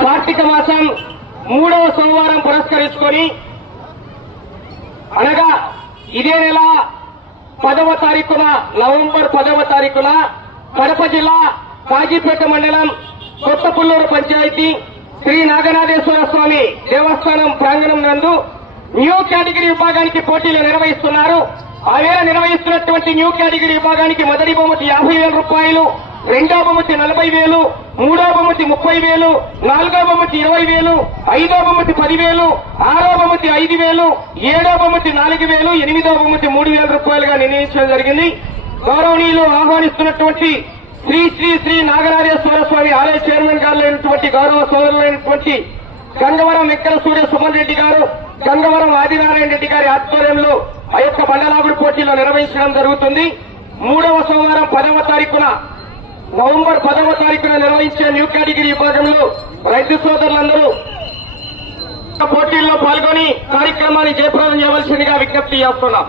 కార్తీక మాసం 3వ సోమవారం పురస్కరించుకొని అనగా ఇదే నెల 10వ తారీఖున నవంబర్ 10వ తారీఖున కడప జిల్లా కాజీపేట మండలం కొత్తపుల్లూరు పంచాయతీ శ్రీ నాగనాథేశ్వర స్వామి దేవస్థానం ప్రాంగణం నందు న్యూ కేటగిరీ విభాగానికి పోటీలు నిర్వహిస్తున్నారు. ఆ వేళ నిర్వహిస్తున్నటువంటి న్యూ కేటగిరీ విభాగానికి మొదటి బహుమతి 50,000 రూపాయలు, రెండో బహుమతి 40,000, మూడో బహుమతి 30,000, నాలుగో బహుమతి 20,000, ఐదో బహుమతి 10,000, ఆరో బహుమతి 5,000, ఏడో బహుమతి 4,000, ఎనిమిదో బహుమతి 3,000 రూపాయలుగా నిర్ణయించడం జరిగింది. గౌరవనీయులు ఆహ్వానిస్తున్నటువంటి శ్రీ శ్రీ శ్రీ నాగరాజేశ్వర స్వామి ఆలయ చైర్మన్ గారైనటువంటి గౌరవ సోదరులైనటువంటి గంగవరం వెంకట సూర్య సుమన్ రెడ్డి గారు, గంగవరం ఆదినారాయణ రెడ్డి గారి ఆధ్వర్యంలో ఆ యొక్క బండలాగుడు పోటీలో నిర్వహించడం జరుగుతుంది. 3వ సోమవారం 10వ తారీఖున నవంబర్ 10వ తారీఖున నిర్వహించే న్యూ కేటగిరీ విభాగంలో రైతు సోదరులందరూ పోటీల్లో పాల్గొని కార్యక్రమాన్ని జయప్రదం చేయవలసిందిగా విజ్ఞప్తి చేస్తున్నాం.